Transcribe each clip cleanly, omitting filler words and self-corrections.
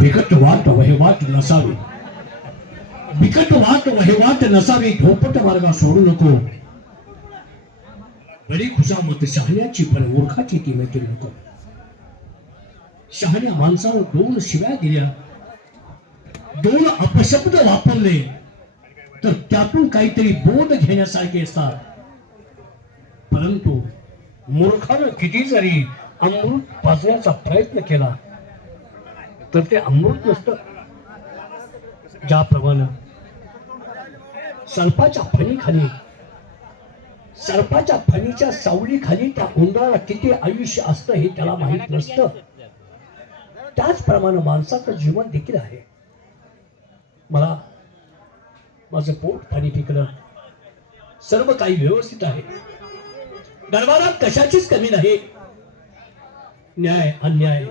बिकट वाट वहिवाट नसावी, बिकट वाट वहिवाट नसावी, धोपट मार्ग सोडू नको. बरी खुशामत शहाण्याची पण मूर्खाची किंमत नको. शहाण्या माणसानं दोन शिव्या दिल्या, दोन अपशब्द वापरले तर त्यातून काहीतरी बोध घेण्यासारखे असतात. परंतु मूर्खानं किती जरी अमृत पाजण्याचा प्रयत्न केला तर ते अमृत नसतं. ज्याप्रमाणे सर्पाच्या फणीखाली, सर्पाच्या फणीच्या सावलीखाली त्या उंदराला किती आयुष्य असतं हे त्याला माहित नसतं. त्याचप्रमाणे माणसाचं जीवन देखील आहे. मला माझं पोट पाणी पिकलं, सर्व काही व्यवस्थित आहे, दरबारात कशाचीच कमी नाही. न्याय अन्याय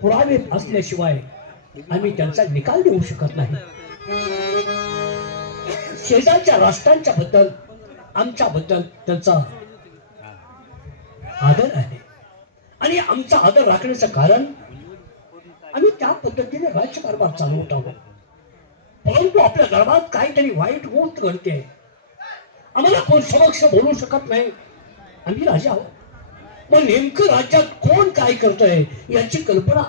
पुरावे असल्याशिवाय आम्ही त्यांचा निकाल देऊ शकत नाही. शेजारच्या राष्ट्रांच्या बद्दल आमच्या बद्दल त्यांचा आदर आहे आणि आमचा आदर राखण्याचं कारण आम्ही त्या पद्धतीने राज्यकारभार चालवत आहोत. परंतु आपल्या दरबारात काहीतरी वाईट गोष्ट घडते, आम्हाला कोण समक्ष बोलू शकत नाही. आम्ही राजा आहोत, मग नेमकं राज्यात कोण काय करतोय याची कल्पना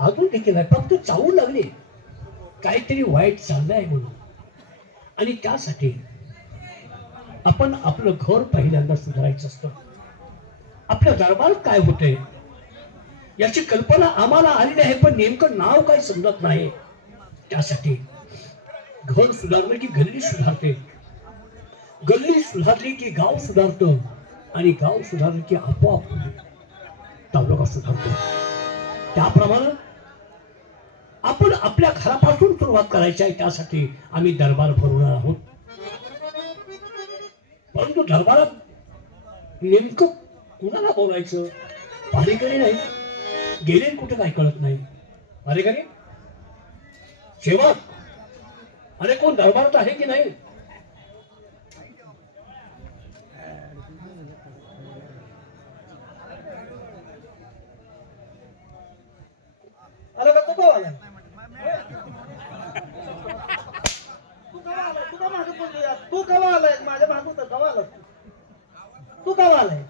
अजून देखील आहे. फक्त चावू लागले काहीतरी वाईट चाललंय म्हणून. आणि त्यासाठी आपण आपलं घर पहिल्यांदा सुधारायचं असतं. आपल्या दरबारात काय होतंय याची कल्पना आम्हाला आलेली आहे, पण नेमकं नाव काय समजत नाही. त्यासाठी घर सुधारलं की गल्ली सुधारते, गल्ली सुधारली की गाव सुधारतं आणि गाव सुधारलं की आपोआप तालुका सुधारतो. त्याप्रमाणे आपण आपल्या घरापासून सुरुवात करायची आहे. त्यासाठी आम्ही दरबार भरवणार आहोत. परंतु दरबारात नेमकं कुणाला बोलायचं पारेकरी नाही, गेले कुठे काय कळत नाही. पारेकरी सेवक अरे कोण दरबारात आहे की नाही? अरे का तू का आला? तू का मागे पडली यार? तू का आलाय माझ्या मागे होता? का आला तू का आलाय?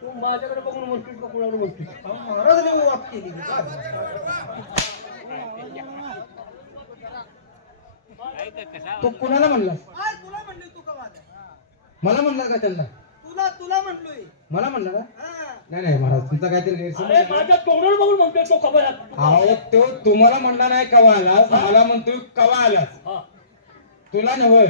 तू माझ्याकडे बघून म्हणतोस का कुणाकडे म्हणतोस? महाराजांनी वाप केली की काय? तू कुणाला म्हणलास? तुला म्हणली तू का आलाय? मला म्हणला का त्यांना? तुला म्हणलोय. मला म्हणला का? हा. नाही नाही महाराज, तुमचा काहीतरी गैरसमज अरे आहे. माझ्या तोंडावर बघून म्हणतोय तो खबर आहे. अहो तो तुम्हाला म्हणला नाही कवा आलास, मला म्हणतोय कवा आलास. हा. तुला नव्ह.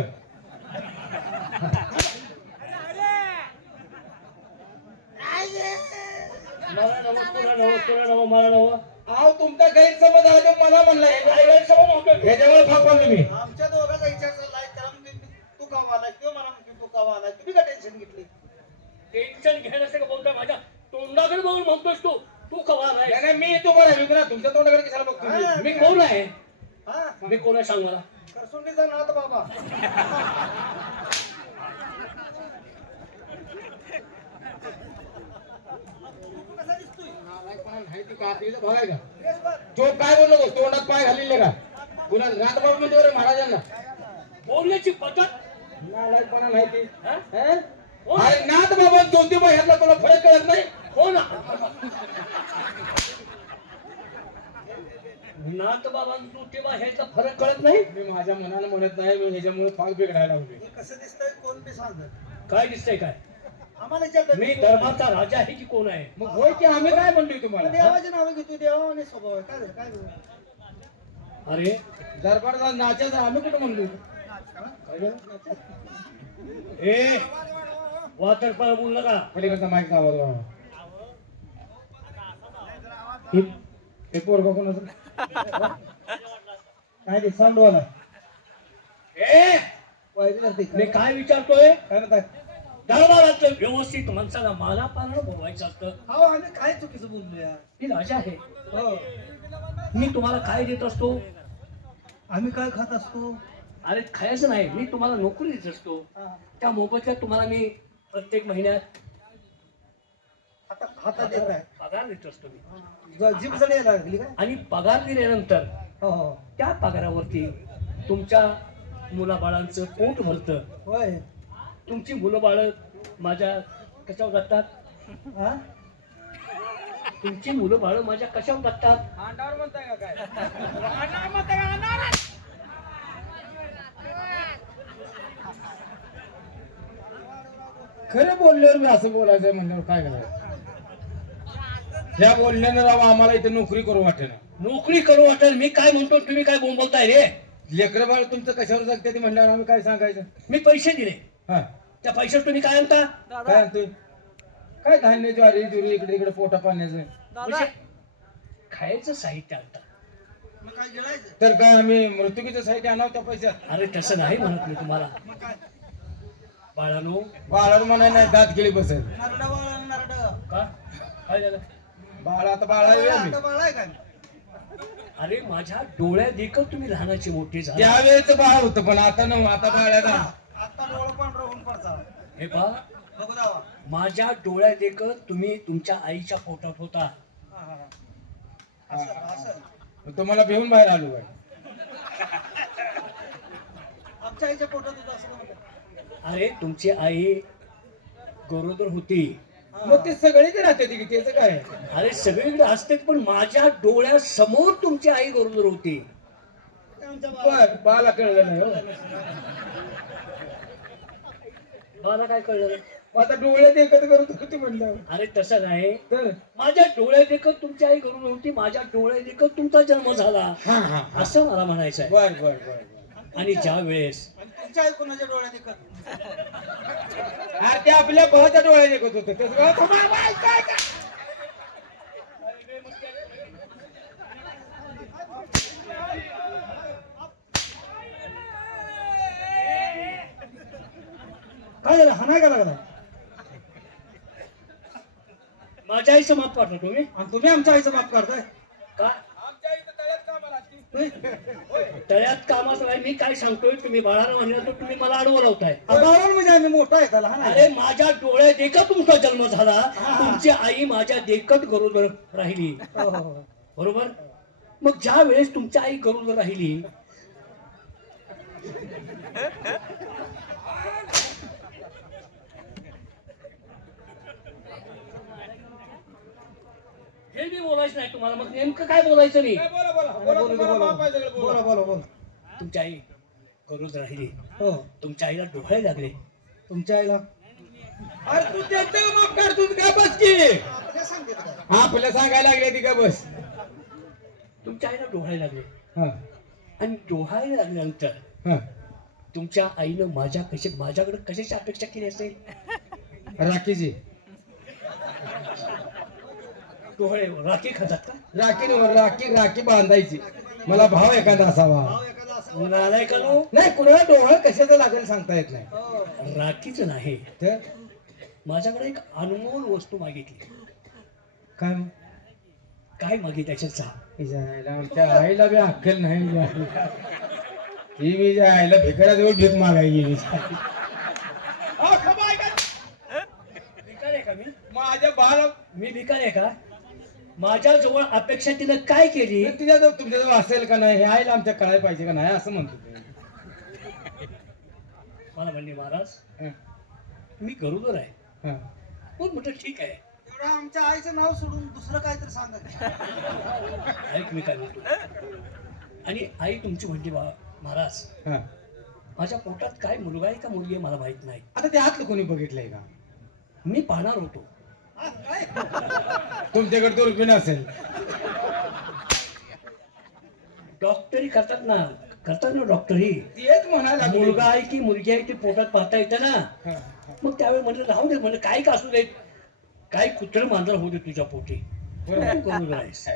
मला नवं, तुला नवं, तुला नवं, मला नवं. अहो तुमचा गैरसमज आहे, तो मला म्हणला. गैरसमज होतोय. ह्याच्यामुळे फापवलं मी. आमच्या दोघांचा विचार चाललाय. त्याला म्हणते तू का आलाय किंवा मला म्हणते तू का आलाय. तुम्ही का टेन्शन घेतली? टेन्शन घ्यायला का बोलतोय? माझ्या तोंडाकडे बघून म्हणतोस तू तू खबर आहे. नाही नाही, मी तुम्हाला मी तुला तुमच्या तोंडाकडे कशाला बघतो मी? हा. मी कोण आहे? हा मी कोण आहे सांग मला. करसुंडीचा नाथ बाबा. तू कसा दिसतोय? नाही ती कात्रीचा भाग आहे का? ड्रेस बघ. तो काय बोललो गो? तोंडात पाय घाललेले का? कुणा रातबाब म्हणजे बरं महाराजांना बोलण्याची पद्धत नालायकपणा नाही ती. हा? हे? कोण? अरे नाथ बाबा ज्योतिबा ह्यातला तुला फरक कळत नाही? हो ना. नाथ बाबांतू तेव्हा ह्याचा फरक कळत नाही. मी माझ्या मनानं म्हणत नाही, मी ह्याच्यामुळे फार बिघडायला लागलोय. हे कसं दिसतंय कोण बी सांग. काय दिसतंय काय? आम्हाला विचारलं मी धर्माचा राजा आहे की कोण आहे? मग होय की आम्ही काय म्हणतोय तुम्हाला? देवाची नावं घेतो. देवाने स्वभाव आहे. काय झालं? काय झालं? अरे दरबारचा नाचायचा आम्ही कुठं म्हणतोय? ए वाटर पण बोल नका. पलीकडचा माईक आवाज वाढवा. हे पोरगा कोणाचं? काय ते साऊंड वाला? ए पाहिजे तर ते मी काय विचारतोय? काय म्हणताय? दरबारात व्यवस्थित माणसाला माला पानं बोलवायचं असतं. हो आम्ही काय चुकीचं बोललो यार. मी राजा आहे. हो मी तुम्हाला काय देत असतो? आम्ही काय खात असतो? अरे खायचं नाही, मी तुम्हाला नोकरी देत असतो. हा. त्या मोबदल्यात तुम्हाला मी प्रत्येक महिन्यात हातात देत आहे पगार देत असतो मी जीभ जड यायला लागली काय आणि पगार दिल्यानंतर हो हो त्या पगारावरती तुमच्या मुलाबाळांचं पोट भरतं. होय तुमची मुलं बाळ माझ्या कशावर जगतात? हा तुमची मुलं बाळ माझ्या कशावर जगतात? अंडावर म्हणताय का काय? खरं बोलल्यावर मी असं बोलायचं म्हणल्यावर काय करायचं? ह्या बोलण्यानं राव आम्हाला इथे नोकरी करू वाटेना. नोकरी करू वाटेल. मी काय म्हणतो तुम्ही काय बोलताय रे? लेकरं बाळ तुमचं कशावर जगते ते म्हणल्यावर आम्ही काय सांगायचं? मी पैसे दिले, हा त्या पैशात तुम्ही काय आणता? काय आणतोय? काय धान्य ज्वारी जुरी इकडे इकडे पोटा पाण्याचं. म्हणजे खायचं साहित्य आणता. मग काय गिळायचं तर काय आम्ही मृत्युकीचं साहित्य आणावं त्या पैशात? अरे तसं नाही म्हणत मी तुम्हाला. मग काय बाळानो, बाळाला म्हणाय नाही दात गेली बसेल. नरड वळण नरड का काय झालं? बाळ आता बाळा आहे आम्ही. आता बाळ आहे काय अरे माझ्या डोळ्यात देखत तुम्ही लहानाचे मोठे झाले. त्यावेळेच बाळ होतं पण आता न आता बाळाला. आता डोळं पांढरं होऊन पडचा हे पहा, बघू दावा माझ्या डोळ्यात देखत तुम्ही तुमच्या आईच्या पोटात होता. हा, हा, हा. असं असं तुम्हाला भिवून बाहेर आलो आहे. आमच्या आईच्या पोटात होतं असं म्हणतात अरे तुमची आई गरोदर होती. मग ते सगळेच राहते की त्याचं काय? अरे सगळीकडे असते, पण माझ्या डोळ्यासमोर तुमची आई गरोदर होती. आमच्या बाळा बाळाला कळलं नाही हो. मला काय कळलं? मग आता डोळ्यात एकत्र करत होती म्हणलं. अरे तसं नाही. तर माझ्या डोळ्यात देखत तुमची आई गरोदर होती, माझ्या डोळ्यात देखत तुमचा जन्म झाला, हा हा असं मला म्हणायचं आहे. बर बर बर. आणि ज्या वेळेस आणि तुमच्या आई कोणाच्या डोळ्यात एकत हा ते आपल्या भावाच्या डोळ्यात एकत होतं त्याचं काय? काय झालं हा नाही का लागला माझ्या आईचं माप काढता तुम्ही आणि तुम्ही आमच्या आईचं माफ करताय का? आमच्या इथं तळ्यात कामाला असती. होय? तळ्यात कामाचं नाही. मी काय सांगतोय, तुम्ही बाळानं म्हणलं तर तुम्ही मला आडवं लावताय. बाळाला म्हणजे आम्ही मोठा आहे का लहान अरे आहे माझ्या डोळ्यात देखत तुमचा जन्म झाला, हा. तुमची आई माझ्या देखत गरोदर राहिली, हो, हो, हो. बरोबर? मग ज्या वेळेस तुमची आई गरोदर राहिली, हे मी बोलायचं नाही तुम्हाला. मग नेमकं काय बोलायचं नाही? काय बोला बोला बोला बोला, तुम्हाला बोला. माफ आहे सगळं बोला. बोला बोला बोला तुमची आई गरोदर राहिली, हो तुमच्या आईला डोळे लागले. तुमच्या आईला अरे तू त्यांचं माफ कर तू का बस की. आपल्या सांगते का आपल्या सांगायला लागले ती का बस. तुमच्या आईला डोळे लागले हा आणि डोहायला लागल्यानंतर हा तुमच्या आईनं माझ्याकडे कशाची अपेक्षा केली असेल? राखीची डोळे राखी खातात का? राखी राखी बांधायची. मला भाव एखादा असावा. भाव एखादा असा नालायकानो, नाही कुणाला डोळं कशाचं लागेल सांगता येत नाही. हो. राखीच नाही. तर माझ्याकडे एक अनमोल वस्तू मागितली. काय मग? काय मागितल्याचा? तिच्या आईला आमच्या आईला बी अक्कल नाही. ती बी ज्या आईला भिकाऱ्याजवळ भीक मागायला गेली. भिकार आहे का मी? माझ्या बाळ मी भिकार आहे का? माझ्या जवळ अपेक्षा तिनं काय केली? तिच्याजवळ तुमच्याजवळ असेल का नाही हे आईला आमच्या कळायला पाहिजे का नाही असं म्हणतो ते. मला म्हणली, महाराज हं, मी गरोदर आहे. हं. मग म्हटलं ठीक आहे, एवढं आमच्या आईचं नाव सोडून दुसरं काहीतरी सांगा ऐक मी काय म्हणतो. आणि आई तुमची म्हणली, महाराज हं. माझ्या पोटात काय मुलगा आहे का मुलगी आहे मला माहित नाही. आता ते आतलं कोणी बघितलंय का? मी पाहणार होतो. हा, काय तुमच्याकडे दुर्बीण असेल. डॉक्टरी करतात ना डॉक्टरी. तेच म्हणायला लागले. मुलगा आहे की मुलगी आहे ते पोटात पाहता येतं ना. हं, मग त्यावेळी म्हणलं राहू दे, म्हणलं काय का असू दे, काय कुत्र मांजर होऊ दे तुझ्या पोटी, बरोबर. तू गरोदर आहेस.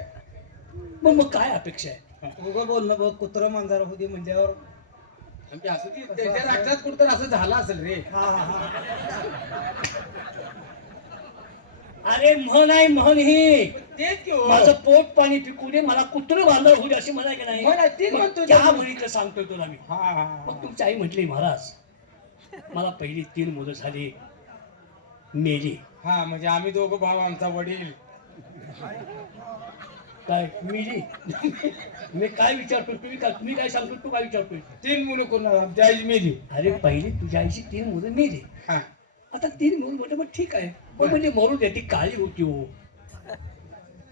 मग काय अपेक्षा आहे? उगं बोलणं बघ कुत्र मांजर होती म्हणल्यावर म्हणजे असं ती त्याच्या राष्ट्रात कुठं असं झालं असेल रे. हा हा हा अरे म्हण आहे म्हण ही, तेच की हो. माझं पोट पाणी पिकू दे, मला कुत्र बांधर होऊ दे अशी म्हणाय की नाही? म्हण आहे, तीच मग म्हणतो त्या त्या- म्हणीचं सांगतोय तुला मी. हा, हा, मग हा. तुमची आई म्हटली, महाराज मला पहिली 3 मुलं झाली, मेली. हा म्हणजे आम्ही दोघं भाऊ, आमचा वडील. काय मेली? मी काय विचारतो मी काय सांगतो तू काय विचारतोय? 3 मुलं कोणाला? आमच्या आई मेली. अरे पहिली तुझ्या आईची 3 मुलं मेली. हा आता 3 मुलं म्हणजे मग ठीक आहे, पण म्हणजे मरू द्या, ती काळी होती हो,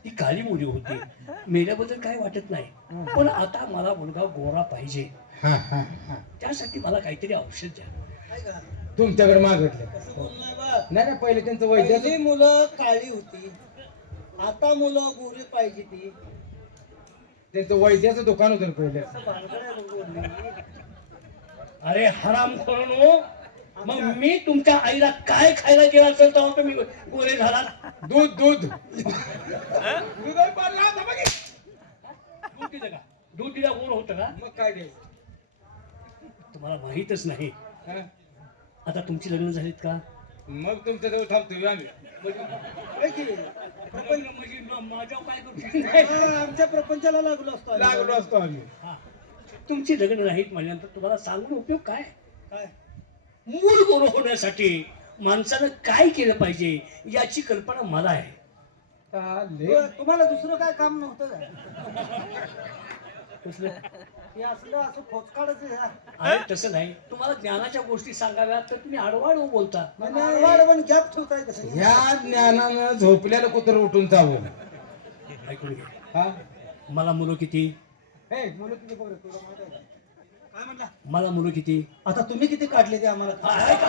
ती काळी मुली होती, मेल्याबद्दल काय वाटत नाही. पण आता मला मुलगा गोरा पाहिजे, हा हा हा त्यासाठी मला काहीतरी औषध द्या. काय का? तुमच्याकडे मागितलं. कसं बोलणं बघ. नाही नाही, पहिले त्यांचं वैद्य पहिली मुलं काळी होती, आता मुलं गोरी पाहिजे ती. त्यांचं वैद्याचं दुकान होतं पहिले. असं भानगड आहे बघ बोलणी. अरे हराम करू, मग मी तुमच्या आईला काय खायला दिला असेल तेव्हा तुम्ही गोरे झाला? दूध दूध दूध दिलं का? दूध दिला गोर होतं का? मग काय द्यायचं? तुम्हाला माहीतच नाही. हा? आता तुमची लग्न झालीत का? मग तुमच्या जवळ थांबतो आम्ही. काय की? म्हणजे माझ्यावर काय करू? हा, आमच्या प्रपंचाला लागलो असतो आम्ही. लागलो असतो आम्ही. हा. तुमची लग्न नाहीत म्हणल्यानंतर तुम्हाला सांगून उपयोग काय? काय? मूळ गोर होण्यासाठी माणसानं काय केलं पाहिजे याची कल्पना मला आहे. तुम्हाला दुसरं काय काम नव्हतं का? कसलं? हे असलं असं खोचकाडच आहे. अरे तसं नाही, तुम्हाला ज्ञानाच्या गोष्टी सांगाव्यात तर तुम्ही आडवाडू बोलता. वाढवून गॅप ठेवताय कसं? ह्या ज्ञानानं झोपल्याला कुत्र उठून चावलं. ऐकून घे, हा मला मुलं किती? हे मुलं किती बघ रे, तुला माहित आहे का? काय म्हणला? मला मुलं किती? आता तुम्ही किती काढले ते आम्हाला? हा, आहे का?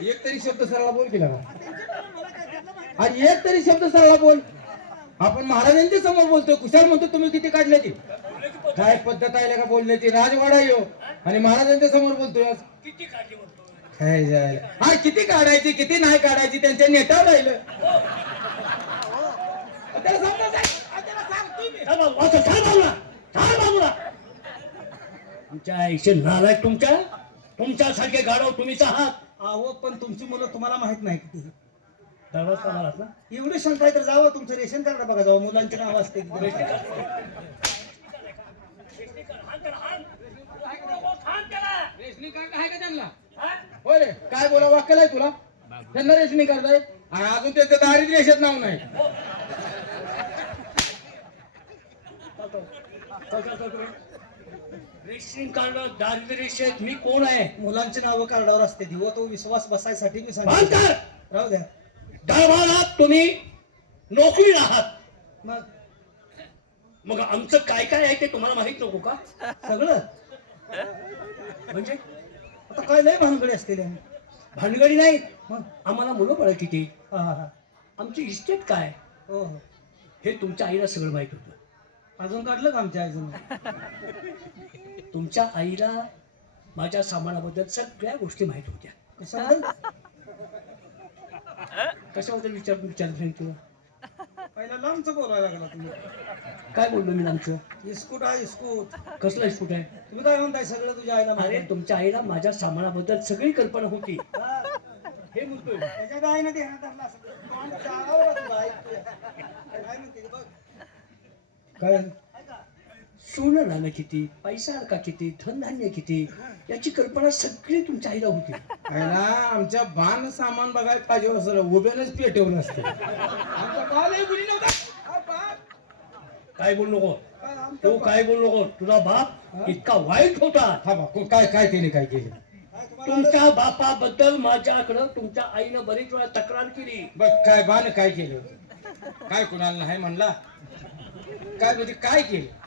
एक तरी शब्द सरळा बोल केला का? आणि एक तरी शब्द सरळा बोल. आपण महाराजांच्या समोर बोलतोय, कुशाल म्हणतो तुम्ही किती काढले ती? काय पद्धत आहे का बोलण्याची? राजवाडा येऊ आणि महाराजांच्या समोर बोलतोय आज. किती काढली म्हणतो? काय झालं? हा किती काढायची किती नाही काढायची त्यांच्या नेटावर राहिलं. त्याला समजत आहे. त्याला सांगतोय मी. चल बाबू, वाचा, चल बाबूला, चल बाबूला. तुमच्या आईचे नालायक, तुमच्यासारखे गाढव तुम्हीच आहात. अहो पण तुमची मुलं तुम्हाला माहित नाही किती. दरवाज काढालात ना? एवढी शंका आहे तर जावं तुमचं रेशन कार्ड बघा, जावं मुलांचे नाव असते की. रेशनिंग कार्ड आहे का त्यांना? होय रे, काय बोला वाक्य आहे तुला? त्यांना रेशनिंग कार्ड आहे आणि अजून त्याचं दारिद्र्य रेषेत नाव नाही. रेशन कार्ड, दारिद्र्य रेषेत मी कोण आहे? मुलांची नावं कार्डावर असते ती. तो विश्वास बसायसाठी मी बंद सांगतो. कर. राहू द्या. दरबारात तुम्ही नोकरी आहात, मग मग आमचं काय काय आहे ते तुम्हाला माहित नको का? सगळं म्हणजे आता काय लय भानगडी असतील. भानगडी नाही. मग आम्हाला मुलं बाळ किती, हा हा हा. आमची इस्टेट काय, हो हो. हे तुमच्या आईला सगळं माहित होतं. अजून काढलं का आमच्या आईचं? तुमच्या आईला माझ्या सामानाबद्दल सगळ्या गोष्टी माहित होत्या. कशाबद्दल? कशाबद्दल विचारत नाही तुला? पहिला लांबचं बोलायला लागला तुम्ही. काय बोललो मी आमचं? इस्कूट हा इस्कूट. कसलं इस्कूट आहे? तुम्ही काय म्हणताय सगळं तुझ्या आईला अरे माहिती? तुमच्या आईला माझ्या सामानाबद्दल सगळी कल्पना होती, हा. हे बोलतोय. त्याच्या बी आईनं ध्यानात धरलं असेल. तो आमच्या चाळावर तुला ऐकतोय. काय म्हणते ते बघ. काय ऐका. सोनं नाणं किती, पैसा अडका किती, धनधान्य किती, याची कल्पना सगळी तुमच्या आईला होती. ना आमच्या बाण सामान बघायला पाहिजे असं उभ्यानेच पेटवलं असतं. आमचा बालही गुणी नव्हता. हा बाप. काय बोलू नको काय आमचं तो, काय बोलू नको. तुझा बाप इतका वाईट होता. हा बा काय काय केले काय केले? काय तुम्हाला तुमच्या बापाबद्दल माझ्याकडं तुमच्या आईनं बरीच वेळा तक्रार केली. बघ काय बाण काय केलं? काय कुणाला नाही म्हणला? काय म्हणजे काय केलं?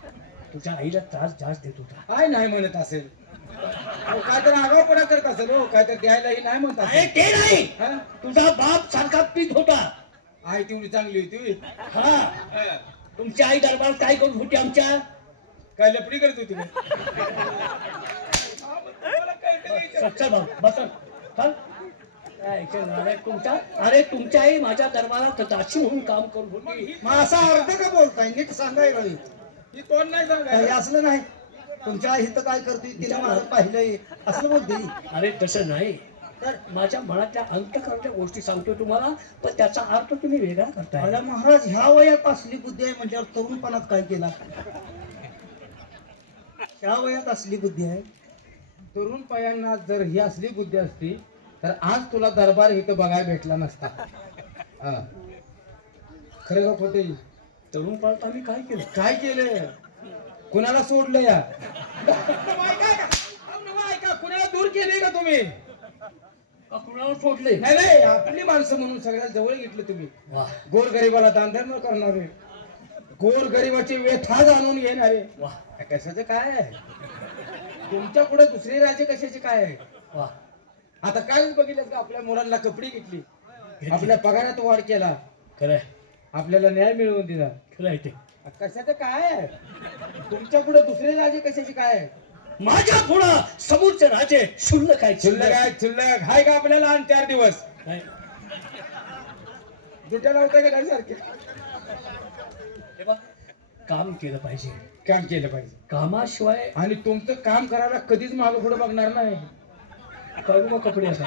तुझ्या आईला त्रास जास्त देत होता. काय नाही म्हणत असेल? अहो, काय तर आगाऊपणा करत असेल हो, काय तर द्यायलाही नाही म्हणत अरे असेल. ते नाही, हा? तुझा बाप सारखा पीत होता. आई तेवढी चांगली होती. हा, हा. तुमची आई दरबार काय करत होती आमच्या? काय लपडी करत होती का? चल भाऊ, बस चल. काय नालायक तुमच्या, अरे तुमची आई माझ्या दरबारात दासी म्हणून काम करत होती. मग असा अर्थ का बोलताय? नीट सांगायला हवी. ही तोंड नाही काही सांगायला. असलं नाही. तुमच्या आई इथं काय करते तिला माझं पाहिलंय असं बोलते. अरे तसं नाही, तर माझ्या मनातल्या अंतकरणाच्या गोष्टी सांगतोय तुम्हाला, पण त्याचा अर्थ तुम्ही वेगळा करताय. राजा महाराज ह्या वयात असली बुद्धी आहे म्हटल्यावर तरुणपणात काय केला? ह्या वयात असली बुद्धी आहे. तरुण पयांना जर ही असली बुद्धी असती तर आज तुला दरबार इथं बघायला भेटला नसता. हा. खरं का खोटे? तरुण पाळत आम्ही काय केलं? काय केलं? कुणाला सोडलं या? ऐका, कुणाला दूर केले का तुम्ही? का कुणाला सोडले? नाही नाही, आपली माणसं म्हणून सगळ्या जवळ घेतलं तुम्ही. वा गोर गरिबाला दानधर्म करणारे, गोर गरिबाची व्यथा जाणून घेणारे. वा कशाचं काय आहे? तुमच्या पुढे दुसरे राजे कशाचे काय आहे? वा आता काय बघितलं का? आपल्या मुलांना कपडे घेतली, आपल्या पगारात वाढ केला, खरंय आपल्याला न्याय मिळवून दिला. खरं आहे ते. कशाचं काय आहे? तुमच्या पुढे दुसरे राजे कशाचे काय आहे? माझ्या पुढं समोरचे राजे शुल्लक आहे. शिल्लक आहे, शिल्लक हाय का आपल्याला? आणि 4 दिवस नाही. दुट्या लावताय का नाही सारखे? हे बघ, काम केलं पाहिजे. काम केलं पाहिजे कामाशिवाय आणि तुमचं काम करायला कधीच मागं पुढे बघणार नाही. काढू मग कपडे असा.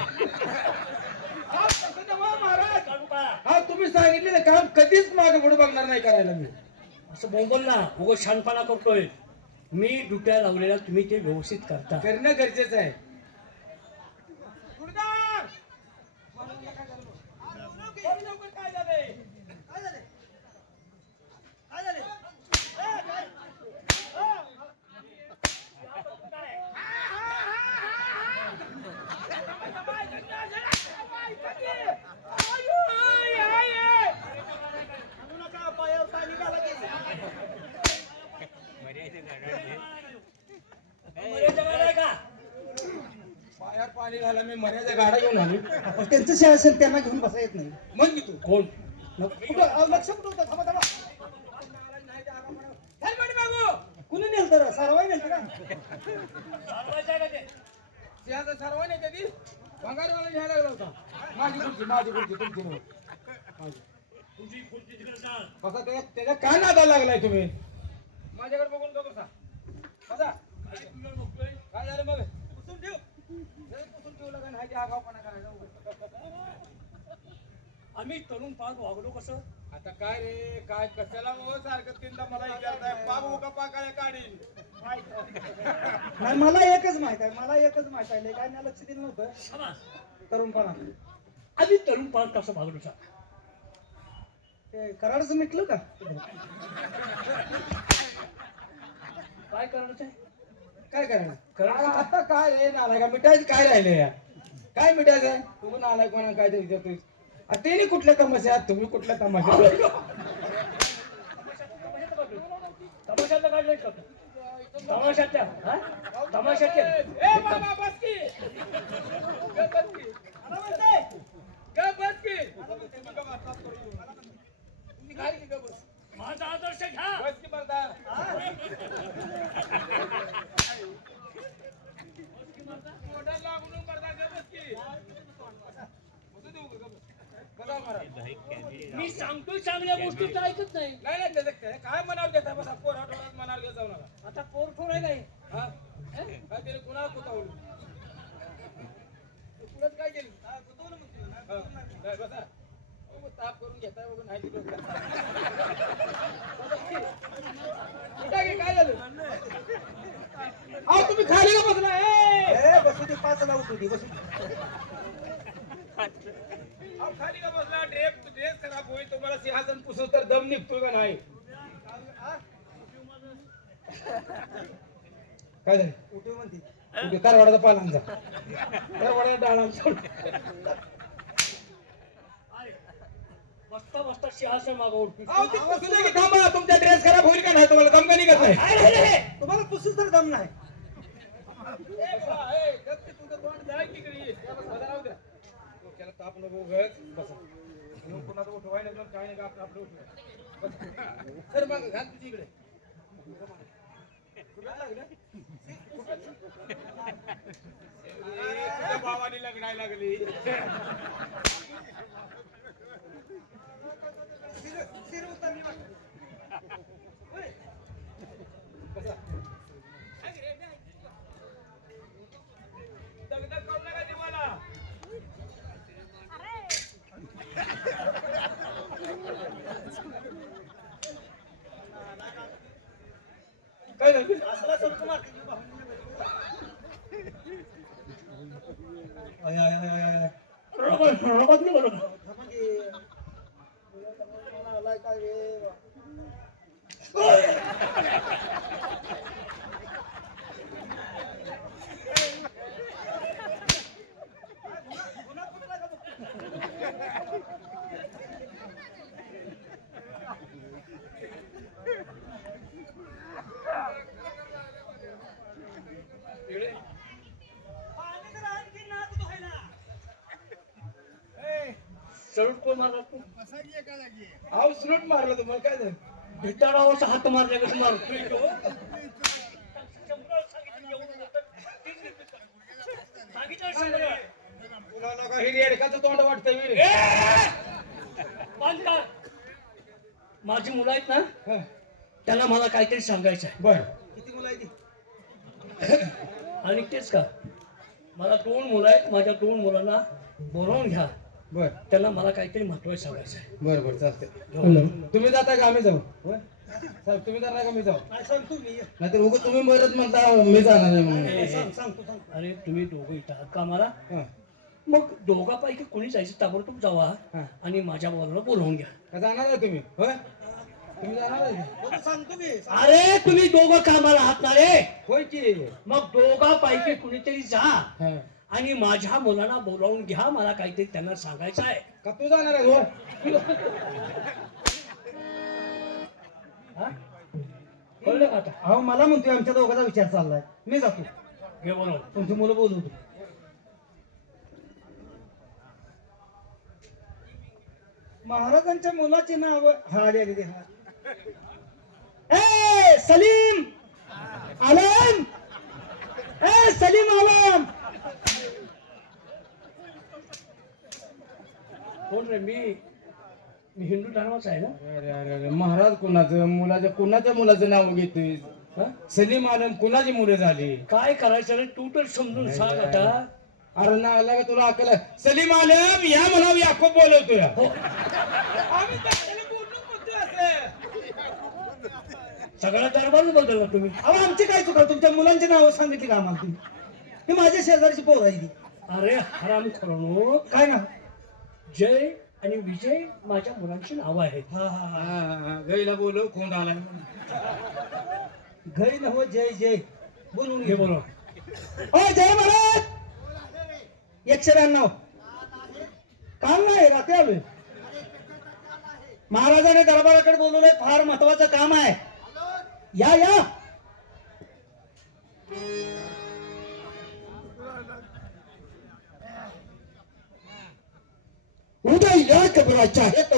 हा, तुम्ही सांगितलेलं काम कधीच मागे पुढे बघणार नाही करायला मी. असं बोंबल ना, उगाच शानपणा करतोय. मी ड्युट्या लावलेल्या, तुम्ही ते व्यवस्थित करता. करणं गरजेचं आहे. पायावर पाणी घाला की. पायावर पाणी घाला, मी मर्यादा गाडा घेऊन आलो. त्यांचं शाळा असेल त्यांना घेऊन बसा येत नाही. मग मी तू कोण? कुठं लक्ष कुठं होतं? थांबा थांबा. हेल्मेट मागू. कुणी नेलं तर सारवाई नेलं का? सिंहाचा सर्वांनी कधी भंगारवाला न्यायला लागला होता. माझी खुर्ची तुमची नव्हे. कसा त्याच्या काय नादा लागलाय तुम्ही? माझ्याकडे बघून का बसा? बसा. काय झालं मग? पुसून ठेवलं का नाही? आगावपणा करायला आम्ही तरुण पाच वागलो कसं? आता काय रे, काय कशाला हो सारखं तीनदा मला विचारताय? पागू का पाकाळ्या काढीन? नाही, मला एकच माहित आहे. लय काय नाही लक्ष दिलं नव्हतं शाबास. तरुणपणा. आम्ही तरुण पाच कसं वागलो सांग? ते कराडचं मिटलं का? काय करायचं आहे? काय करायचं? करायचं काय? आता काय रे नालाय का? मिठायचं काय राहिलं या? काय मिठायचं आहे? तू नालाय कोणा काय ते विचारतोय? त्यांनी कुठल्या तमाशात, तुम्ही कुठल्या तमाशात? तमाशात काढलंय का? तमाशाच्या हा? तमाशाच्या ए बाबा बस की. माझा आदर्श घ्या. मी सांगतोय चांगल्या गोष्टी तर ऐकत नाही. काय म्हणाल घेता बसा पोरा डोळ्यात म्हणाल घेत जाऊ नका. आता पोर ठोर आहे काय? हा? काय केलं कुणाला कुतावलं? कुणाच काय केलं? हा, काय बसा. अहो, ताप करून घेताय बघून नाही तिकडं. उठा की, काय झालं? अहो, तुम्ही खाली का बसला? ए, बसू दे, 5 ला उठू दे, बसू दे. अहो, खाली का बसला? ड्रेस खराब होईल. तुम्हाला सिंहासन पुसू तर दम निघतो का नाही? काय झालं? उठू म्हणते. कुठे कारवाडाचा पालांचा कारवाडा डाळांचा. बसता बसता सिंहासन मागवून अहो, ते पुसू दे की, थांबा. तुमचा ड्रेस खराब होईल का नाही? तुम्हाला दम का निघत नाही? काय राहिलं हे? तुम्हाला पुसून तर दम नाही. ए बाबा, ए, गप ते तुझं तोंड जाय तिकडे. ये. त्या बस, बसा राहू द्या. डोक्याला ताप नको उगाच. बसा. म्हणून कुणाचं उठवाय नाही, काय नाही का आपलं उठवाय. बसा. सर मग घाल तुझी इकडे. कुठं लागलं? तुझ्या भावाने लग्नाला लागली. सिर उतरली वाटतं. बसा. दगदग करू नका जीवाला. काय झालं? असला सडकं मारते की बाबा. पण सर्वात नाही बरोबर. थांबा की. मला आलाय काय रे बा. सलूट कोण मारला तू? अहो सुलट मारलं तुम्हाला काय झालं भिताडावरचा हात मारल्या कसं मारतोय तो? तुला नका हे रेडकाचं तोंड वाटतंय बे. बंद कर. माझी मुलं आहेत ना, हं, त्यांना मला काहीतरी सांगायचं आहे. बर किती मुलं आहे ती? आणि तेच का, मला 2 मुलं आहेत. माझ्या 2 मुलांना बोलावून घ्या. बर त्यांना मला काहीतरी महत्वाचं सांगायचं आहे. बर बर चालतंय. तुम्ही जाता का आम्ही जाऊ होय? साहेब तुम्ही जाणार का मी जाऊ काय सांग तू मी नाहीतर उगाच तुम्ही मरत म्हणता मी जाणार आहे म्हणून सांग सांग तू सांग. अरे तुम्ही दोघं इथं आहात का मला? हं, मग दोघांपैकी कोणी जायचं ताबडतोब जावा हं. आणि माझ्या मुलाला बोलावून घ्या. का जाणार आहे तुम्ही होय तुम्ही जाणार आहे बघू सांगतो मी सांग. अरे तुम्ही दोघं कामाला आहात ना रे, होय की मग दोघांपैकी कुणीतरी जा हं. आणि माझ्या मुलांना बोलावून घ्या. मला काहीतरी त्यांना सांगायचं आहे. का तू जाणार आहे होय हा? कळलं का आता? अहो मला म्हणतोय आमच्या दोघांचा विचार चाललाय. मी जातो. घे बोलावून. तुमची मुलं बोलवतो. महाराजांच्या मुलाची नाव हा आली आली हा. ए सलीम आलम, ए सलीम आलम. कोण रे? मी हिंदू धर्माचा आहे ना. अरे अरे अरे महाराज कुणाच्या मुलाचं नाव घेतोय हा? सलीम आलम कुणाची मुलं झाली काय करायचं रे? तू तर समजून सांग आता. अरे ना आला का तुला अकल आहे? सलीम आलम या म्हणावं याकोब बोलवतोय हो. आम्ही त्याला बोलूच म्हणतोय असं. सगळा दरबार बदलला तुम्ही. अहो आमची काय चुका? तुमच्या मुलांची नावं सांगितली का आम्हाला तुम्ही? ही माझ्या शेजारची पोर आहे ती. अरे हराम खरो, काय ना? जय आणि विजय माझ्या मुलांची नावं आहेत. हा हा हा. हा, गैला बोलव कोण आलाय घरी नव जय जय बोलून घे घे. बोलव. ओ जय महाराज 192. काल नाही रात्री आलोय. महाराजाने दरबाराकडे बोलवलंय. फार महत्वाचं काम आहे. या या. उदय या कबराच्या आहेत